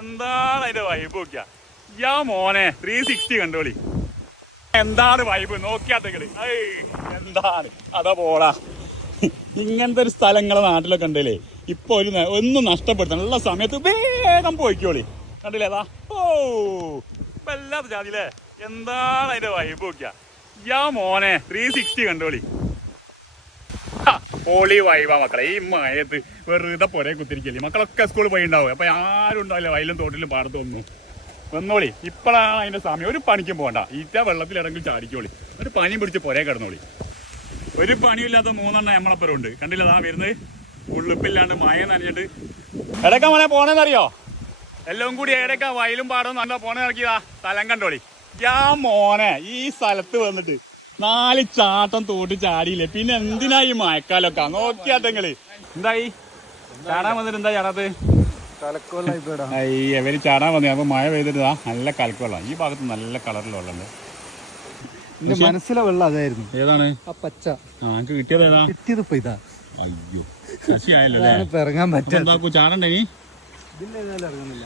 എന്താണ് അതിന്റെ വൈബ് നോക്കിയാ യാ മോനെ 360 കണ്ടോളി. എന്താണ് വൈബ് നോക്കിയാത്തങ്ങള്. എന്താണ് അതാ പോടാ. ഇങ്ങനത്തെ ഒരു സ്ഥലങ്ങളെ നാട്ടിലൊക്കെ ഉണ്ടല്ലേ. ഇപ്പൊ ഒന്നും നഷ്ടപ്പെടുത്തണം. ഉള്ള സമയത്ത് വേഗം പോയിക്കോളി. കണ്ടില്ലേ അതാ. ഓ വല്ലാത്ത ജാതിയില്ലേ. എന്താണ് അതിന്റെ വൈബ് നോക്കിയാ യാ മോനെ 360 കണ്ടോളി. പൊളി വൈബാ മക്കളെ. ഈ മഴയത്ത് വെറുതെ പുരയെ കുത്തിരിക്കല്ലേ. മക്കളൊക്കെ സ്കൂളിൽ പോയി ഉണ്ടാവും. അപ്പൊ ആരും ഉണ്ടാവില്ല വയലും തോട്ടിലും പാടത്തൊന്നും. വന്നോളി. ഇപ്പോഴാണ് അതിന്റെ സമയം. ഒരു പണിക്കും പോകണ്ട. ഈറ്റ വെള്ളത്തിലിറങ്ങി ചാടിക്കോളി. ഒരു പനിയും പിടിച്ച് പുരയെ കിടന്നോളി. ഒരു പണിയില്ലാത്ത 3 നമ്മളപ്പുറം ഉണ്ട്. കണ്ടില്ല അതാ വരുന്നത്. ഉള്ളിപ്പില്ലാണ്ട് മഴ നനഞ്ഞിട്ട് എടക്ക മോനെ പോണെന്നറിയോ. എല്ലാം കൂടി ഏടക്ക വയലും പാടവും നല്ല പോണെ ഇറക്കിയതാ. സ്ഥലം കണ്ടോളി. യാ മോനെ ഈ സ്ഥലത്ത് വന്നിട്ട് 4 ചാട്ടം തോട്ട് ചാടിയില്ലേ. പിന്നെ എന്തിനാ ഈ മഴക്കാലൊക്കെ നോക്കിയാട്ടെങ്ങള്. എന്തായി ചാടാൻ വന്നിട്ട് എന്താ ചാടാത്ത്? ഇവര് ചാടാൻ വന്നേ. അപ്പൊ മഴ പെയ്തിട്ടാ നല്ല കലക്കുവെള്ളം. ഈ ഭാഗത്ത് നല്ല കളറിൽ വെള്ളമുണ്ട്. മനസ്സിലെ വെള്ളം അതായിരുന്നു. ഏതാണ് ആ പച്ച? എനിക്ക് കിട്ടിയത് ഏതാ? കിട്ടിയത് ഇപ്പൊ ഇതാ. അയ്യോ ശശിയായല്ലോ. ഇറങ്ങാൻ പറ്റാ. ചാടണ്ടേ നീ? ഇതിന്റെ ഇറങ്ങുന്നില്ല.